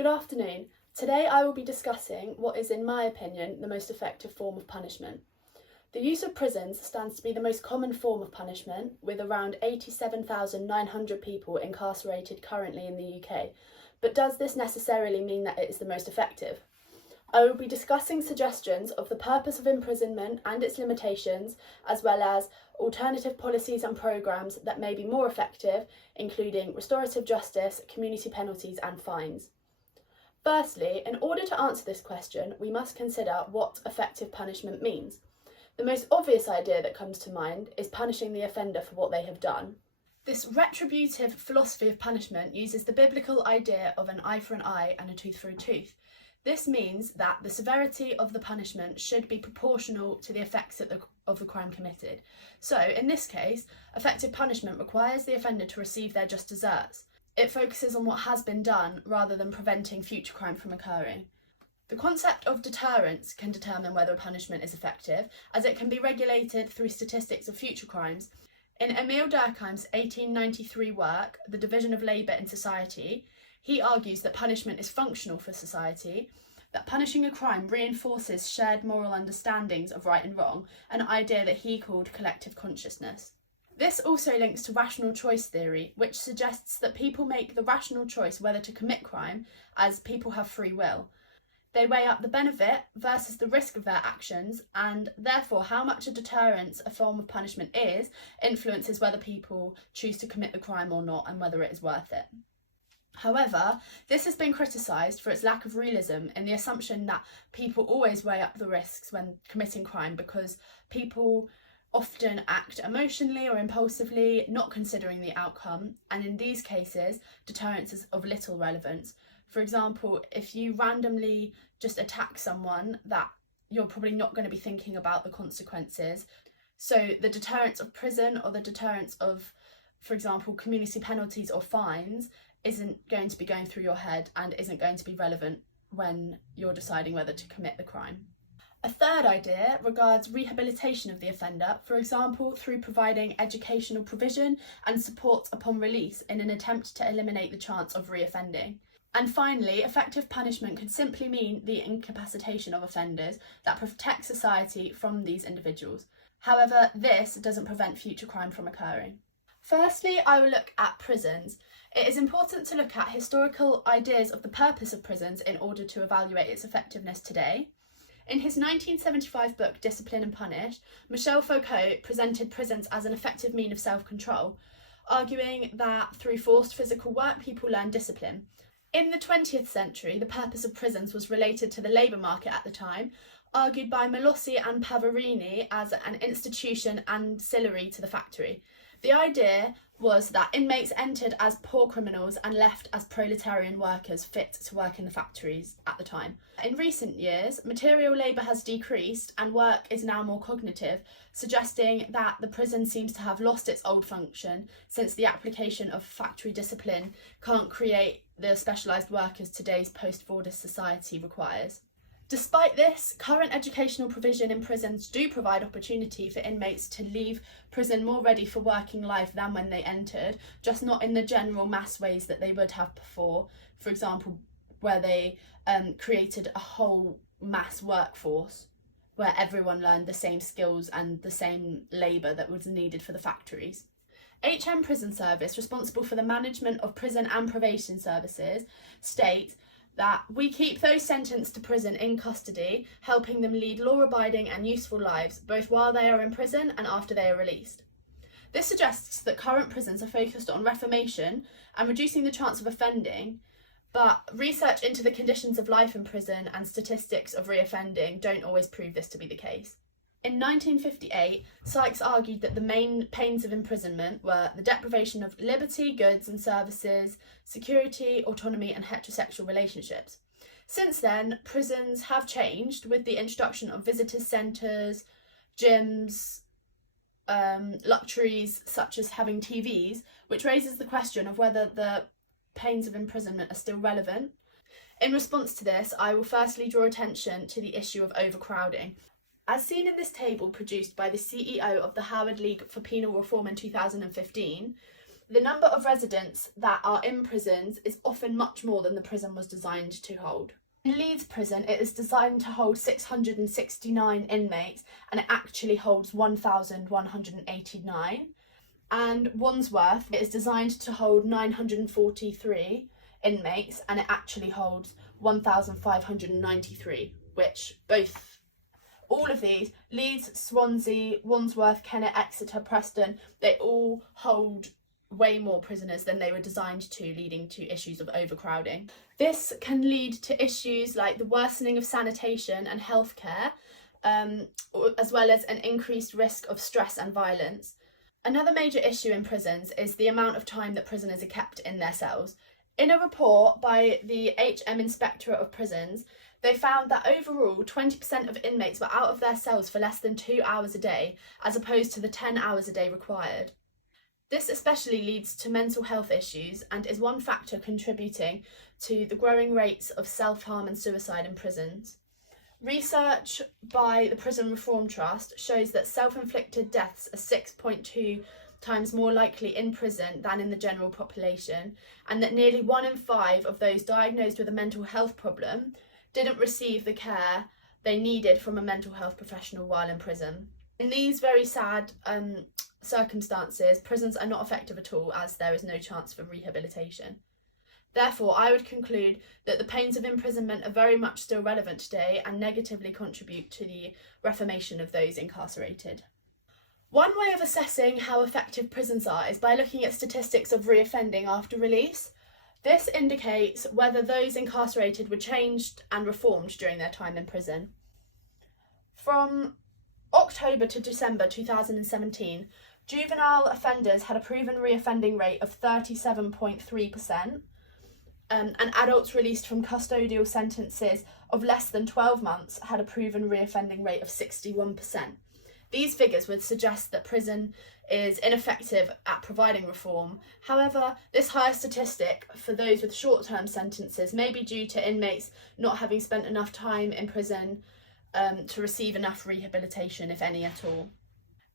Good afternoon. Today I will be discussing what is, in my opinion, the most effective form of punishment. The use of prisons stands to be the most common form of punishment, with around 87,900 people incarcerated currently in the UK. But does this necessarily mean that it is the most effective? I will be discussing suggestions of the purpose of imprisonment and its limitations, as well as alternative policies and programmes that may be more effective, including restorative justice, community penalties and fines. Firstly, in order to answer this question, we must consider what effective punishment means. The most obvious idea that comes to mind is punishing the offender for what they have done. This retributive philosophy of punishment uses the biblical idea of an eye for an eye and a tooth for a tooth. This means that the severity of the punishment should be proportional to the effects of the crime committed. So, in this case, effective punishment requires the offender to receive their just deserts. It focuses on what has been done rather than preventing future crime from occurring. The concept of deterrence can determine whether a punishment is effective, as it can be regulated through statistics of future crimes. In Emile Durkheim's 1893 work, The Division of Labour in Society, he argues that punishment is functional for society, that punishing a crime reinforces shared moral understandings of right and wrong, an idea that he called collective consciousness. This also links to rational choice theory, which suggests that people make the rational choice whether to commit crime, as people have free will. They weigh up the benefit versus the risk of their actions, and therefore how much a deterrence, a form of punishment, is influences whether people choose to commit the crime or not and whether it is worth it. However, this has been criticised for its lack of realism in the assumption that people always weigh up the risks when committing crime, because people often act emotionally or impulsively, not considering the outcome, and in these cases, deterrence is of little relevance. For example, if you randomly just attack someone, that you're probably not going to be thinking about the consequences. So the deterrence of prison or the deterrence of, for example, community penalties or fines isn't going to be going through your head and isn't going to be relevant when you're deciding whether to commit the crime. A third idea regards rehabilitation of the offender, for example, through providing educational provision and support upon release in an attempt to eliminate the chance of reoffending. And finally, effective punishment could simply mean the incapacitation of offenders that protect society from these individuals. However, this doesn't prevent future crime from occurring. Firstly, I will look at prisons. It is important to look at historical ideas of the purpose of prisons in order to evaluate its effectiveness today. In his 1975 book, Discipline and Punish, Michel Foucault presented prisons as an effective means of self-control, arguing that through forced physical work, people learn discipline. In the 20th century, the purpose of prisons was related to the labour market at the time, argued by Malossi and Pavarini as an institution ancillary to the factory. The idea was that inmates entered as poor criminals and left as proletarian workers fit to work in the factories at the time. In recent years, material labour has decreased and work is now more cognitive, suggesting that the prison seems to have lost its old function, since the application of factory discipline can't create the specialised workers today's post-Fordist society requires. Despite this, current educational provision in prisons do provide opportunity for inmates to leave prison more ready for working life than when they entered, just not in the general mass ways that they would have before. For example, where they created a whole mass workforce where everyone learned the same skills and the same labour that was needed for the factories. HM Prison Service, responsible for the management of prison and probation services, state that we keep those sentenced to prison in custody, helping them lead law-abiding and useful lives, both while they are in prison and after they are released. This suggests that current prisons are focused on reformation and reducing the chance of offending, but research into the conditions of life in prison and statistics of reoffending don't always prove this to be the case. In 1958, Sykes argued that the main pains of imprisonment were the deprivation of liberty, goods and services, security, autonomy and heterosexual relationships. Since then, prisons have changed with the introduction of visitors' centres, gyms, luxuries such as having TVs, which raises the question of whether the pains of imprisonment are still relevant. In response to this, I will firstly draw attention to the issue of overcrowding. As seen in this table produced by the CEO of the Howard League for Penal Reform in 2015, The number of residents that are in prisons is often much more than the prison was designed to hold. In Leeds prison, it is designed to hold 669 inmates and it actually holds 1,189. And Wandsworth, it is designed to hold 943 inmates and it actually holds 1,593, which all of these, Leeds, Swansea, Wandsworth, Kennet, Exeter, Preston, they all hold way more prisoners than they were designed to, leading to issues of overcrowding. This can lead to issues like the worsening of sanitation and healthcare, as well as an increased risk of stress and violence. Another major issue in prisons is the amount of time that prisoners are kept in their cells. In a report by the HM Inspectorate of Prisons, they found that overall 20% of inmates were out of their cells for less than 2 hours a day, as opposed to the 10 hours a day required. This especially leads to mental health issues and is one factor contributing to the growing rates of self-harm and suicide in prisons. Research by the Prison Reform Trust shows that self-inflicted deaths are 6.2 times more likely in prison than in the general population, and that nearly 1 in 5 of those diagnosed with a mental health problem didn't receive the care they needed from a mental health professional while in prison. In these very sad circumstances, prisons are not effective at all, as there is no chance for rehabilitation. Therefore, I would conclude that the pains of imprisonment are very much still relevant today and negatively contribute to the reformation of those incarcerated. One way of assessing how effective prisons are is by looking at statistics of reoffending after release. This indicates whether those incarcerated were changed and reformed during their time in prison. From October to December 2017, juvenile offenders had a proven reoffending rate of 37.3%, and adults released from custodial sentences of less than 12 months had a proven reoffending rate of 61%. These figures would suggest that prison is ineffective at providing reform. However, this higher statistic for those with short-term sentences may be due to inmates not having spent enough time in prison to receive enough rehabilitation, if any at all.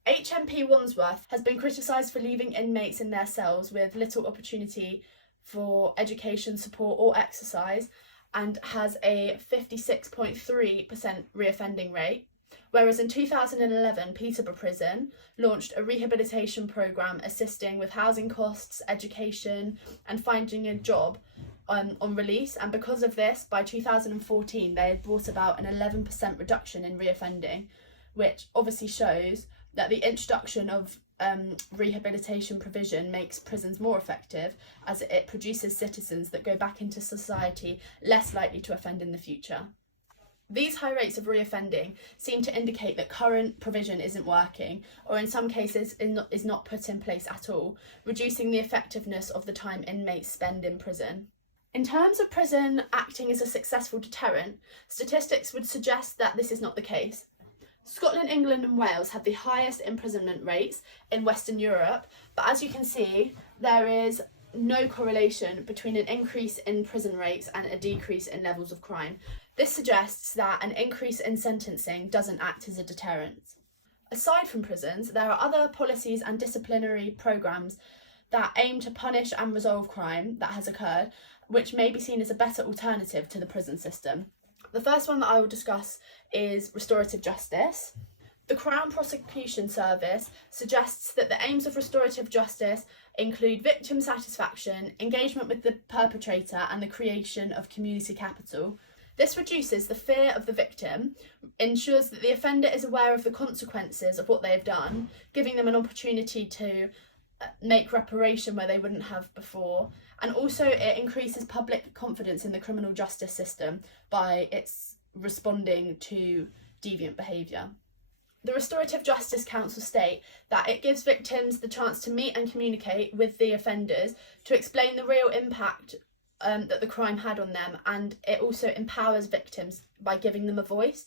HMP Wandsworth has been criticised for leaving inmates in their cells with little opportunity for education, support or exercise, and has a 56.3% reoffending rate. Whereas in 2011, Peterborough Prison launched a rehabilitation programme assisting with housing costs, education and finding a job on release, and because of this, by 2014 they had brought about an 11% reduction in reoffending, which obviously shows that the introduction of rehabilitation provision makes prisons more effective, as it produces citizens that go back into society less likely to offend in the future. These high rates of reoffending seem to indicate that current provision isn't working, or in some cases is not put in place at all, reducing the effectiveness of the time inmates spend in prison. In terms of prison acting as a successful deterrent, statistics would suggest that this is not the case. Scotland, England and Wales have the highest imprisonment rates in Western Europe, but as you can see, there is no correlation between an increase in prison rates and a decrease in levels of crime. This suggests that an increase in sentencing doesn't act as a deterrent. Aside from prisons, there are other policies and disciplinary programmes that aim to punish and resolve crime that has occurred, which may be seen as a better alternative to the prison system. The first one that I will discuss is restorative justice. The Crown Prosecution Service suggests that the aims of restorative justice include victim satisfaction, engagement with the perpetrator and the creation of community capital. This reduces the fear of the victim, ensures that the offender is aware of the consequences of what they have done, giving them an opportunity to make reparation where they wouldn't have before, and also it increases public confidence in the criminal justice system by its responding to deviant behaviour. The Restorative Justice Council state that it gives victims the chance to meet and communicate with the offenders to explain the real impact that the crime had on them, and it also empowers victims by giving them a voice,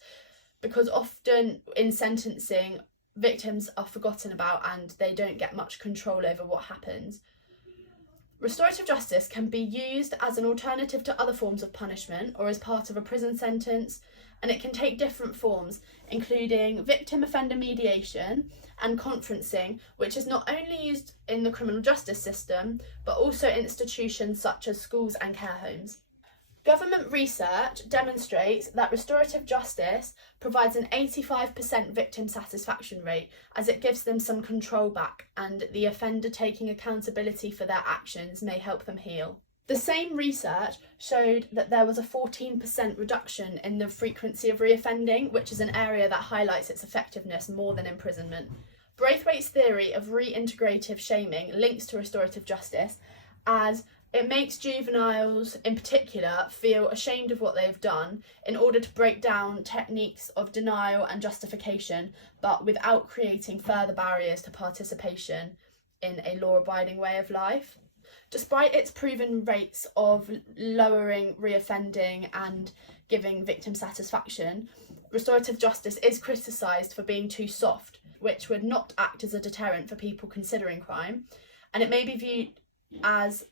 because often in sentencing victims are forgotten about and they don't get much control over what happens. Restorative justice can be used as an alternative to other forms of punishment or as part of a prison sentence, and it can take different forms, including victim offender mediation and conferencing, which is not only used in the criminal justice system, but also institutions such as schools and care homes. Government research demonstrates that restorative justice provides an 85% victim satisfaction rate, as it gives them some control back, and the offender taking accountability for their actions may help them heal. The same research showed that there was a 14% reduction in the frequency of reoffending, which is an area that highlights its effectiveness more than imprisonment. Braithwaite's theory of reintegrative shaming links to restorative justice, as it makes juveniles in particular feel ashamed of what they've done in order to break down techniques of denial and justification, but without creating further barriers to participation in a law-abiding way of life. Despite its proven rates of lowering reoffending and giving victim satisfaction, restorative justice is criticised for being too soft, which would not act as a deterrent for people considering crime, and it may be viewed as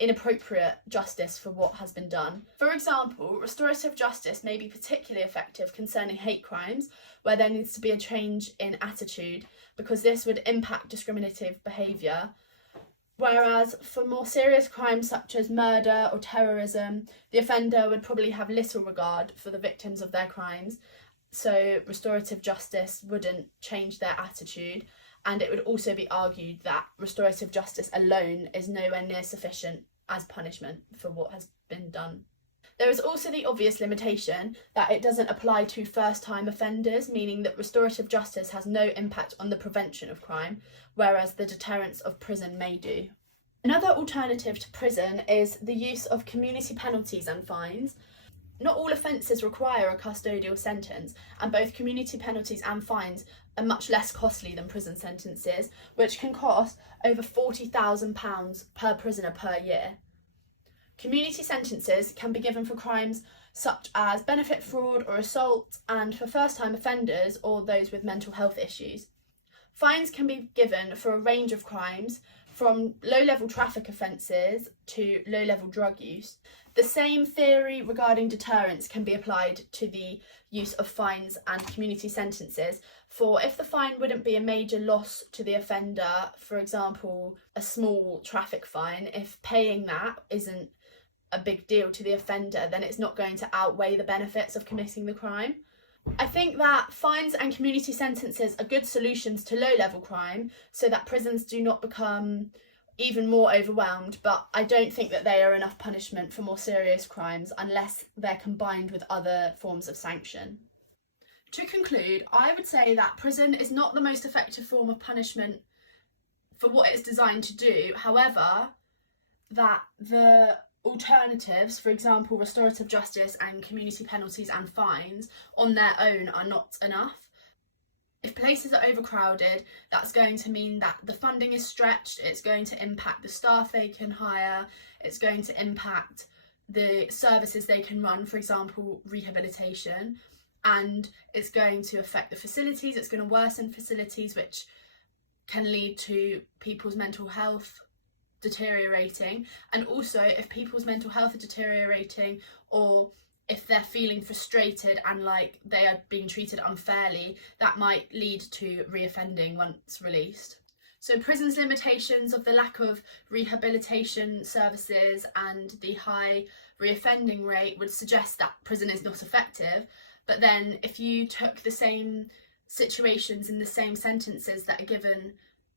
inappropriate justice for what has been done. For example, restorative justice may be particularly effective concerning hate crimes, where there needs to be a change in attitude, because this would impact discriminative behaviour. Whereas for more serious crimes such as murder or terrorism, the offender would probably have little regard for the victims of their crimes, so restorative justice wouldn't change their attitude. And it would also be argued that restorative justice alone is nowhere near sufficient as punishment for what has been done. There is also the obvious limitation that it doesn't apply to first-time offenders, meaning that restorative justice has no impact on the prevention of crime, whereas the deterrence of prison may do. Another alternative to prison is the use of community penalties and fines. Not all offences require a custodial sentence, and both community penalties and fines are much less costly than prison sentences, which can cost over £40,000 per prisoner per year. Community sentences can be given for crimes such as benefit fraud or assault, and for first-time offenders or those with mental health issues. Fines can be given for a range of crimes, from low-level traffic offences to low-level drug use. The same theory regarding deterrence can be applied to the use of fines and community sentences, for if the fine wouldn't be a major loss to the offender, for example, a small traffic fine, if paying that isn't a big deal to the offender, then it's not going to outweigh the benefits of committing the crime. I think that fines and community sentences are good solutions to low-level crime so that prisons do not become even more overwhelmed, but I don't think that they are enough punishment for more serious crimes unless they're combined with other forms of sanction. To conclude, I would say that prison is not the most effective form of punishment for what it's designed to do. However, that the alternatives, for example, restorative justice and community penalties and fines, on their own are not enough. If places are overcrowded, that's going to mean that the funding is stretched, it's going to impact the staff they can hire, it's going to impact the services they can run, for example, rehabilitation, and it's going to affect the facilities, it's going to worsen facilities, which can lead to people's mental health deteriorating. And also, if people's mental health are deteriorating, or if they're feeling frustrated and like they are being treated unfairly, that might lead to reoffending once released. So prison's limitations of the lack of rehabilitation services and the high reoffending rate would suggest that prison is not effective. But then if you took the same situations in the same sentences that are given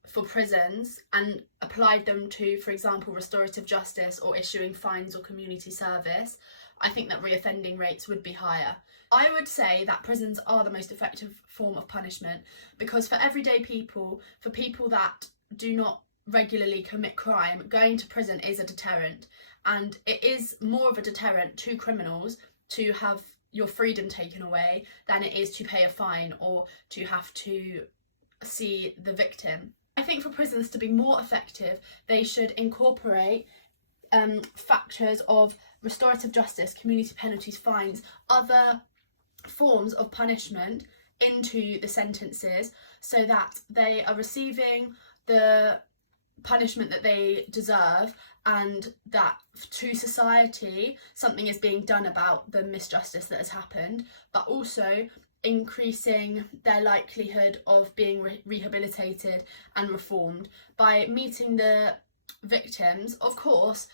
for prisons and applied them to, for example, restorative justice or issuing fines or community service, I think that reoffending rates would be higher. I would say that prisons are the most effective form of punishment, because for everyday people, for people that do not regularly commit crime, going to prison is a deterrent, and it is more of a deterrent to criminals to have your freedom taken away than it is to pay a fine or to have to see the victim. I think for prisons to be more effective, they should incorporate factors of restorative justice, community penalties, fines, other forms of punishment into the sentences, so that they are receiving the punishment that they deserve, and that to society something is being done about the misjustice that has happened, but also increasing their likelihood of being rehabilitated and reformed by meeting the victims. Of course,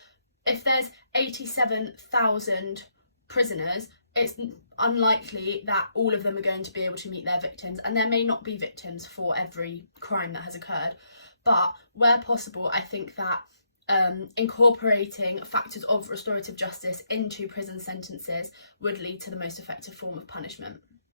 if there's 87,000 prisoners, it's unlikely that all of them are going to be able to meet their victims, and there may not be victims for every crime that has occurred. But where possible, I think that incorporating factors of restorative justice into prison sentences would lead to the most effective form of punishment.